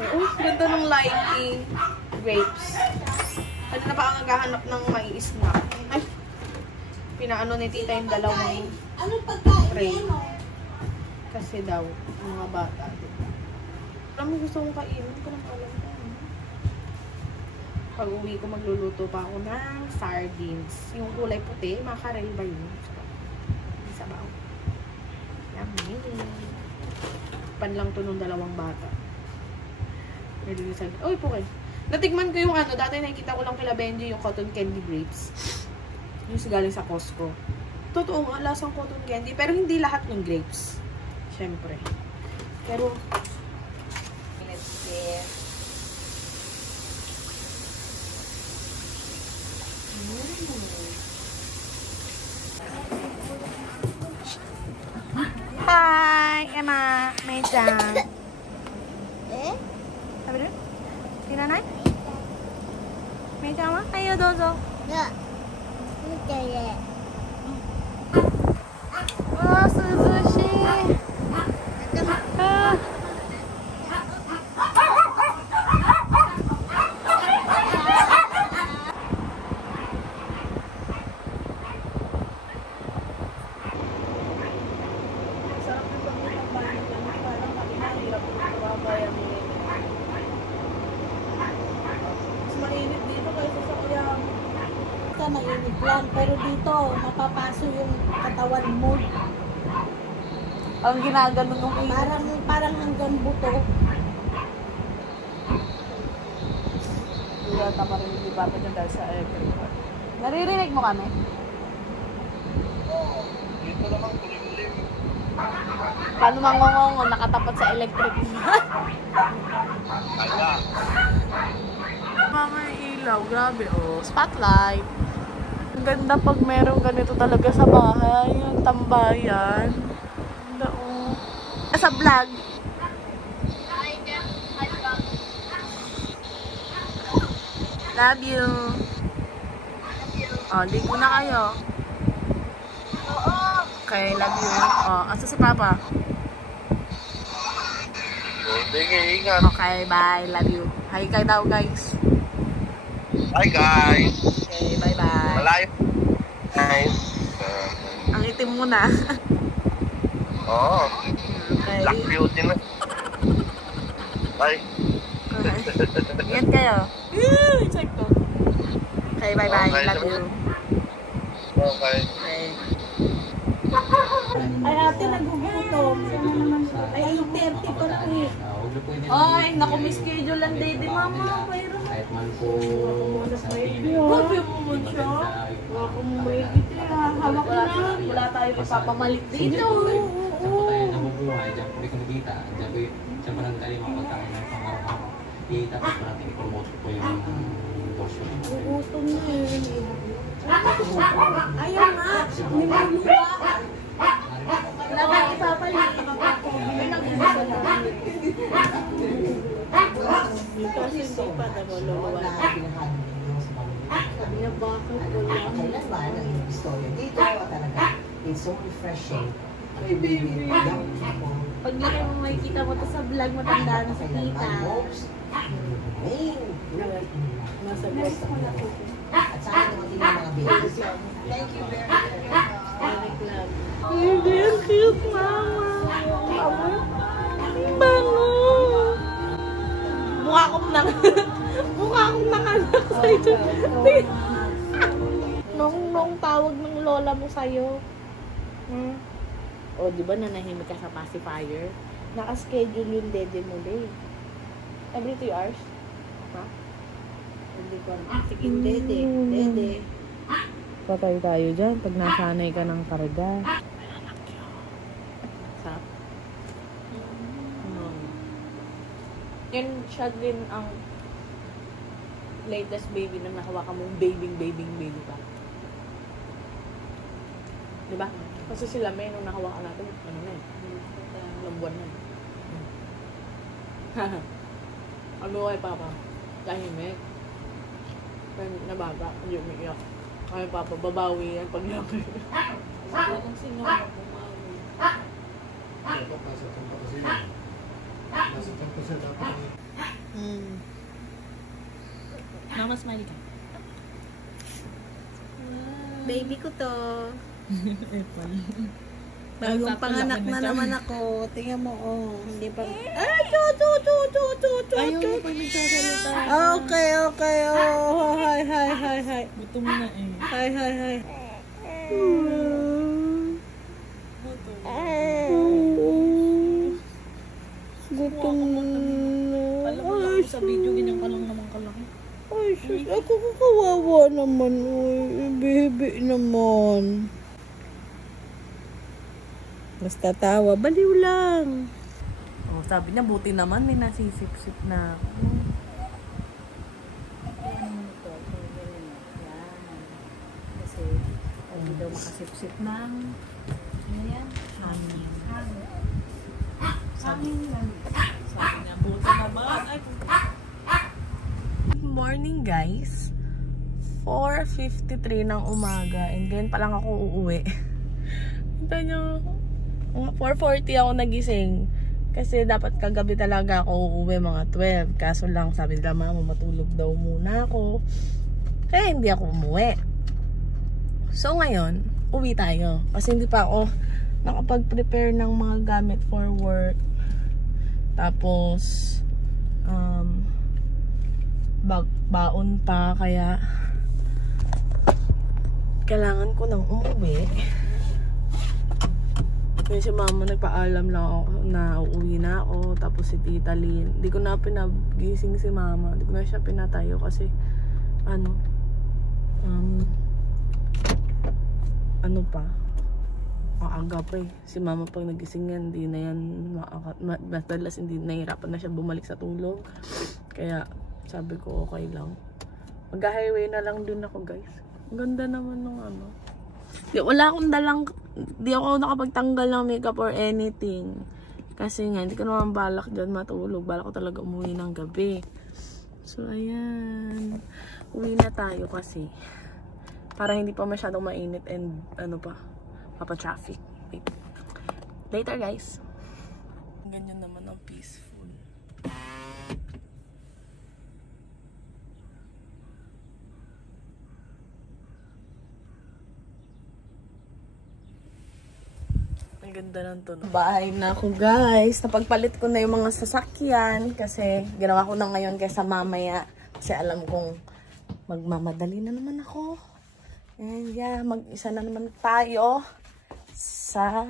Oh, ganda ng lighting. Grapes. Ano na pa ang naghahanap ng mai-snack? Ay, pinaano ni tita yung dalawang tray. Kasi daw, mga bata. Alam mo, gusto kong kainin ko ng alam ko. Pag uwi ko, magluluto pa ako ng sardines. Yung kulay puti, makarel ba yun? Isa ba? Yummy. Pan lang to nung dalawang bata. Uy, pukay. Natikman ko yung ano, dati nakikita ko lang kila Benji yung cotton candy grapes. Yung galing sa Costco. Totoo nga, lasang cotton candy. Pero hindi lahat ng grapes. Siyempre. Pero, let's see. Hi, Emma. May jam. Eh? Sabi rin? Tinanay? May jam ah? Ayo, dozo. Yeah. Wow, suzushi. Ah. Mainit lang, pero dito mapapaso yung katawan mo. Ang ginagano nung parang hanggang buto. Yata pa rin yung bata dyan dahil sa aircon. Naririnig mo kami? Dito naman kulimlim. Paano mangongongo nakatapat sa electric? Kaya. Mama yung ilaw, grabe oh. Spotlight. Ang ganda pag merong ganito talaga sa bahay. Yung tambayan. Ganda oh. Sa vlog. Love you. Oh, ligo na kayo. Okay, love you. Oh, asa si Papa? Sige, ingat. Okay, bye. Love you. Hi kayo daw, guys. Hi, guys. Okay, bye-bye. Malayo. Guys. Ang itim mo na. Oo. Okay. Black beauty na. Bye. Okay. Ingat kayo. Check to. Okay, bye-bye. Okay, Love you. Okay. Okay. Ay, ate, nagugutom. Ay, 30 pa lang eh. Ay, naku-schedule ang day di mama. Mayroon. Kahit man po sa Grabe mo mo siya. Ako mo may kita. Hawak ko na. Wala tayo ipapamalit dito. Saan po tayo nabubuhay, diyan po may kumikita, diyan po lang tayo mapagkain ng pang-araw-araw. Tapos po natin i-promote po yung portion. Gugutom na yun. Ayaw nga. Nimuluwa. Wala na ipapalit. Kasi hindi pa namuluwa. Binabakal ko lang. Kailan ba ang istorya dito talaga? It's so refreshing. Ay, baby. Pag hindi mo makikita mo to sa vlog, matanda na sa tita. Nasa gusto ko na po. At saka naman din yung mga babies. Thank you very much. Hindi, ang cute, mama. Ang bango. Mukha akong nanganak sa'yo. Nung tawag ng lola mo sa'yo. O, di ba nanahimik ka sa pacifier? Naka-schedule yung dede mo, eh. Every 2 hours? Ha? Hindi ko tikin dede. Dede. Patay tayo dyan pag nasanay ka ng karga. Sarap. Yan siya din ang latest baby na nahawakan mong baby pa. Diba? Kasi sila may nung nahawakan natin, ano na eh. Ilang buwan na eh. Ano kay Papa? Tahimik. Pero nabaga, hindi umiiyak. Kaya Papa, babawi yan pag laki. Talagang singaw mo bumawi. Pasok ang pagkasin. Pasok ang pagkasin dapat Mama, smiley ka. Baby ko to. Apple. Bagong panganak na naman ako. Tingnan mo, oh. Hindi pa. Ay, Ayaw mo pag nagsasalita. Okay. Oh, hi. Gutom na eh. Hi. Gutom na. Alam mo lang sa video, ganyan ka lang naman kalaki. Ay, sus. Ako kawawa naman. Uy, baby naman. Basta tawa. Baliw lang. Oh, sabi niya, buti naman may nasisip-sip na ako. Kasi, hindi daw makasip-sip ng hangin. Sabi niya, buti naman. Ay, good morning guys. 4:53 ng umaga. And then pa lang ako uuwi. Hinta niyo, 4:40 ako nagising. Kasi dapat kagabi talaga ako uuwi mga 12. Kaso lang sabi nila mama matulog daw muna ako. Kaya hindi ako umuwi. So ngayon, uwi tayo. Kasi hindi pa ako nakapag-prepare ng mga gamit for work. Tapos baon pa, kaya kailangan ko nang umuwi. Ngayon si mama nagpaalam lang ako na uuwi na ako. Tapos si Tita Lynn, hindi ko na pinagising si mama, hindi ko na siya pinatayo kasi ano pa, maaga pa eh. Si mama pag nagising yan, hindi na yan madalas hindi nahihirapan na siya bumalik sa tulog. Kaya sabi ko okay lang, mag-highway na lang din ako guys. Ang ganda naman ng wala akong dalang, di ako nakapagtanggal ng makeup or anything kasi nga hindi ko naman balak dyan matulog. Balak ko talaga umuwi ng gabi. So ayan, uwi na tayo kasi para hindi pa masyadong mainit and mapa-traffic. Later guys. Ganyan naman ang peaceful. Ang ganda ng tunog. Bahay na ako guys. Napagpalit ko na yung mga sasakyan kasi ginawa ko na ngayon kaysa mamaya. Kasi alam kong magmamadali na naman ako. And yeah, mag-isa na naman tayo sa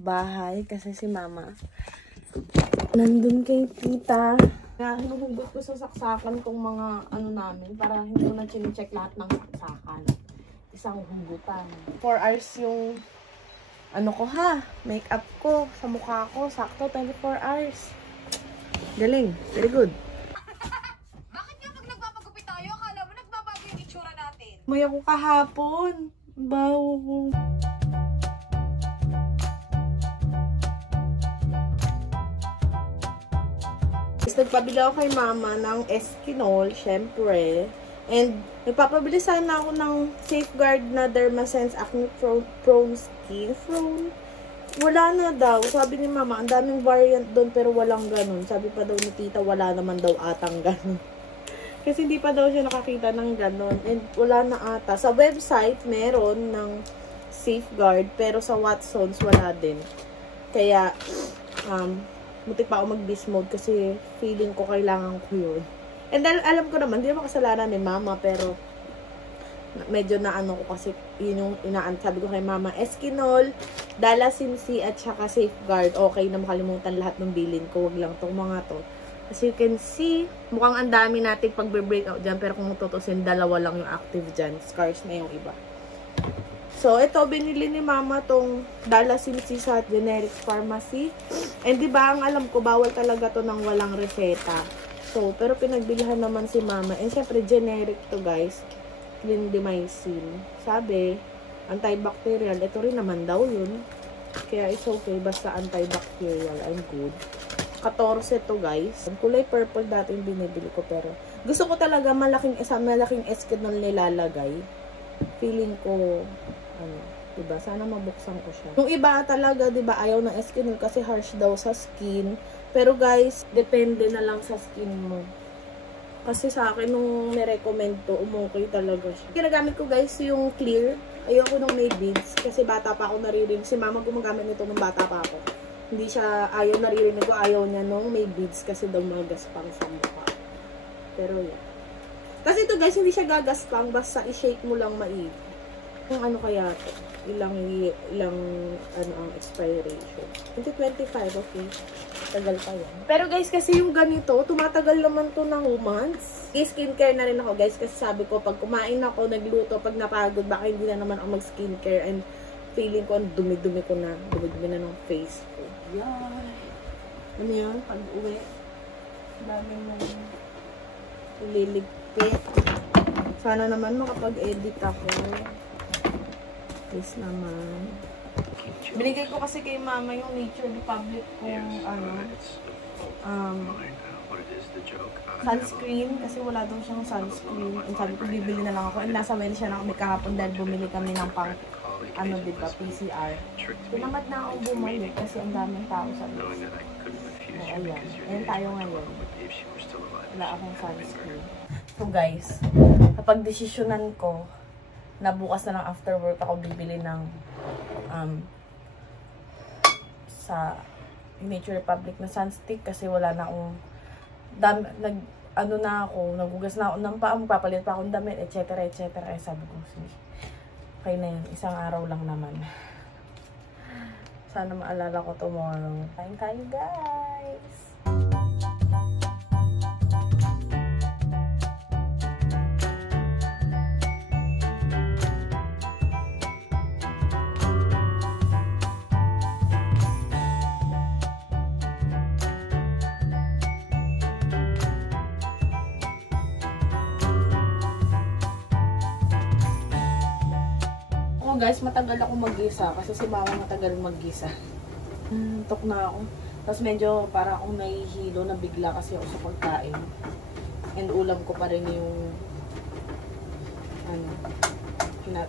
bahay kasi si mama nandun kay tita. Hinuhugot ko sa saksakan kong mga namin para hindi ko na chine-check lahat ng saksakan. Isang hugutan. 4 hours yung ko makeup ko sa mukha ko. Sakto, 24 hours. Galing. Very good. Bakit nga pag nagpapagupit tayo, akala mo nagbabago yung itsura natin? May ako kahapon. Bawo ko. Nagpabili ako kay mama ng Eskinol, syempre. And nagpapabili sana ako ng Safeguard na Dermasense Acne Prone Skin. Wala na daw. Sabi ni mama, ang daming variant doon pero walang ganun. Sabi pa daw ni tita, wala naman daw atang ganun. Kasi hindi pa daw siya nakakita ng ganun. And wala na ata. Sa website, meron ng Safeguard pero sa Watsons, wala din. Kaya, mutik pa ako mag-beast mode kasi feeling ko kailangan ko yun. And then, alam ko naman, hindi naman kasalanan ni mama, pero medyo ko kasi yun yung sabi ko kay mama, Eskinol, Dalasim C at saka Safeguard. Okay na makalimutan lahat ng bilin ko. Wag lang tong mga to. As you can see, mukhang ang dami nating pagbe-breakout dyan, pero kung tutusin, 2 lang yung active dyan. Scars na yung iba. So, ito, binili ni mama tong Dalasim C sa generic pharmacy. And diba, ang alam ko, bawal talaga to ng walang reseta. So, pero pinagbilihan naman si mama. And syempre, generic to guys. Clindamycin. Sabi, antibacterial. Ito rin naman daw yun. Kaya it's okay. Basta antibacterial. I'm good. 14 to guys. Ang kulay purple dati yung binibili ko. Pero gusto ko talaga malaking Eskinol nilalagay. Feeling ko, diba? Sana mabuksan ko siya. Yung iba talaga, diba, ayaw ng Eskinol kasi harsh daw sa skin. Pero guys, depende na lang sa skin mo. Kasi sa akin, nung nirecommend to, umukay talaga siya. Ginagamit ko guys yung clear. Ayoko nung may beads. Kasi bata pa ako naririnig. Si mama gumagamit nito nung bata pa ako. Hindi siya, ayaw naririnig ko, ayaw niya nung may beads kasi daw magaspang sa mukha. Pero yan. Kasi ito guys, hindi siya gagaspang. Basta i-shake mo lang maigi. Kung ano kaya to? Ilang ano ang expiration. 2025, okay. Tagal pa yan. Pero guys, kasi yung ganito, tumatagal naman to ng months. Skincare na rin ako guys, kasi sabi ko, pag kumain ako, nagluto, pag napagod, baka hindi na naman ako mag-skincare and feeling ko, dumi-dumi ko na. Dumi-dumi na ng face ko. Yan. Ano yan? Pag-uwi. Dami na liligpit. Sana naman makapag-edit ako. Please naman. Binigay ko kasi kay mama yung Nature Republic kung sunscreen kasi wala daw siyang sunscreen. And sabi ko bibili na lang ako. And nasa well siya na kami kahapon dahil bumili kami ng pang diba, PCR. Tinamad na akong bumalik kasi ang daming tao sa list. So, ayan. Ayan tayo ngayon. Wala akong sunscreen. So guys, kapag desisyonan ko na bukas na lang after work ako bibili ng sa Nature Republic na sunstick kasi wala na akong nagugas na ako ng paa, magpapalit pa akong damit, etc. Eh, sabi ko, okay na yan, isang araw lang naman. Sana maalala ko tomorrow. Kain tayo guys! Guys, matagal ako mag-gisa kasi si mama matagal mag-gisa. Tok na ako. Tapos medyo para akong nahihilo na bigla kasi ako sa pagkain. And ulam ko pa rin yung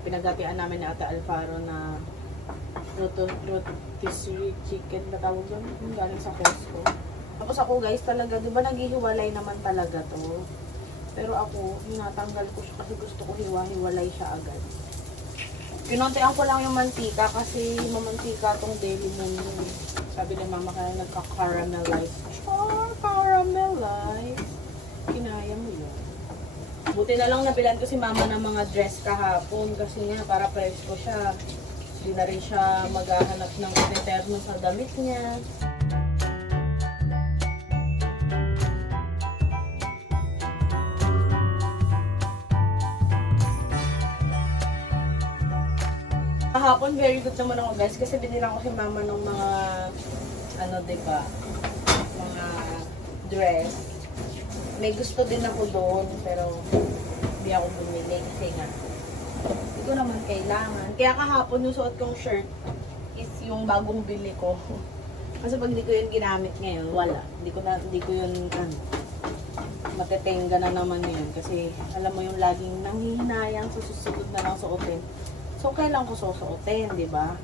pinagatian namin ni Ate Alfaro na rotisserie chicken na tawag doon. Yung galing sa Costco. Tapos ako guys talaga, di ba naghihiwalay naman talaga to. Pero ako, hinatanggal ko siya kasi gusto ko hiwa-hiwalay siya agad. Pinontean ko lang yung mantika kasi mamantika tong Daily Moon. Sabi ni mama kaya nagka-caramelize. Caramelize. Kinaya mo yun. Buti na lang nabilan ko si mama ng mga dress kahapon kasi nga para presko siya. Hindi na rin siya maghahanap ng eterno sa damit niya. Kahapon, very good naman ako guys kasi binilang ko si mama ng mga diba, mga dress. May gusto din ako doon pero hindi ako bumili kasi nga hindi ko naman kailangan. Kaya kahapon yung suot kong shirt is yung bagong bili ko. Kasi pag hindi ko yun ginamit ngayon, wala. Hindi ko yun matetenga na naman yun kasi alam mo yung laging nanghihinayang sa susunod na lang suotin. So, kailan ko susuotin, di ba?